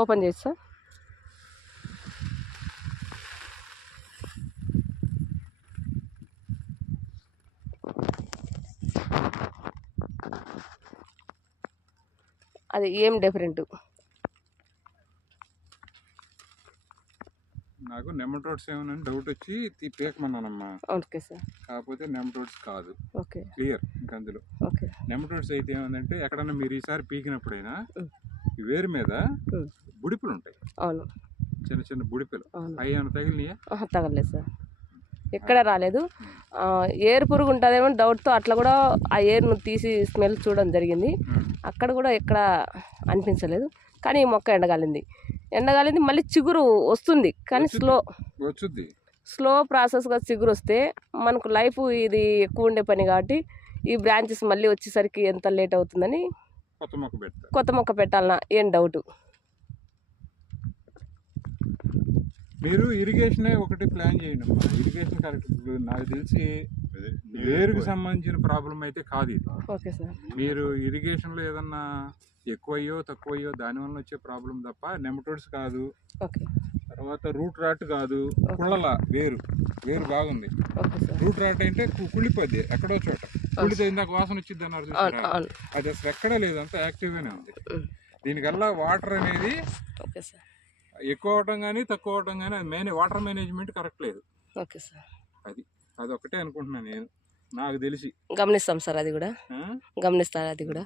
Open చేయొచ్చు sir. అది ఏం డిఫరెంట్? నాకు నెమటోడ్స్ ఏమైనా డౌట్ వచ్చి పీకమన్నానమ్మా. Okay sir. కాకపోతే నెమటోడ్స్ కాదు. Okay, clear. ఇంకా అందులో ఓకే. నెమటోడ్స్ అయితే ఏమందంటే ఎక్కడన్నా మీరు ఈసారి పీకినప్పుడైనా ఈ వేరు మీద బుడిపులు ఉంటాయి. అవును, చిన్న చిన్న బుడిపులు. అవి ఏమైనా తగిలినాయా? తగలేదు సార్, ఎక్కడ రాలేదు. ఏరు పురుగు ఉంటుందేమో డౌట్తో అట్లా కూడా ఆ ఏరును తీసి స్మెల్ చూడడం జరిగింది. అక్కడ కూడా ఎక్కడ అనిపించలేదు. కానీ ఈ మొక్క ఎండగాలింది మళ్ళీ చిగురు వస్తుంది, కానీ స్లో ప్రాసెస్గా చిగురు వస్తే మనకు లైఫ్ ఇది ఎక్కువ ఉండే పని కాబట్టి ఈ బ్రాంచెస్ మళ్ళీ వచ్చేసరికి ఎంత లేట్ అవుతుందని కొత్త మొక్క పెట్టాలన్నా ఏం డౌట్. మీరు ఇరిగేషన్ ఒకటి ప్లాన్ చేయండి అమ్మా. Irrigation correct. నాకు తెలిసి వేరుకు సంబంధించిన ప్రాబ్లం అయితే కాదు ఇది. Okay sir. మీరు ఇరిగేషన్లో ఏదన్నా ఎక్కువయ్యో తక్కువయ్యో దానివల్ల వచ్చే ప్రాబ్లం తప్ప నెమటోడ్స్ కాదు. ఓకే. తర్వాత రూట్ రాట్ కాదు, కుళ్ళల వేరు బాగుంది. రూట్ రాట్ అంటే కుళ్ళిపోద్ది ఎక్కడో చోట. కుళ్ళితే ఇందాక వాసన వచ్చింది అన్నారు చూసారా, అది అసలు ఎక్కడా లేదు, అంతా యాక్టివ్గానే ఉంది. దీనికల్లా వాటర్ అనేది ఎక్కువ అవటం కానీ తక్కువ అవటం కానీ అది వాటర్ మేనేజ్మెంట్ కరెక్ట్ లేదు. Okay sir. అది ఒకటే అనుకుంటున్నాను నేను, నాకు తెలిసి. గమనిస్తాం సార్, అది కూడా గమనిస్తారు. అది కూడా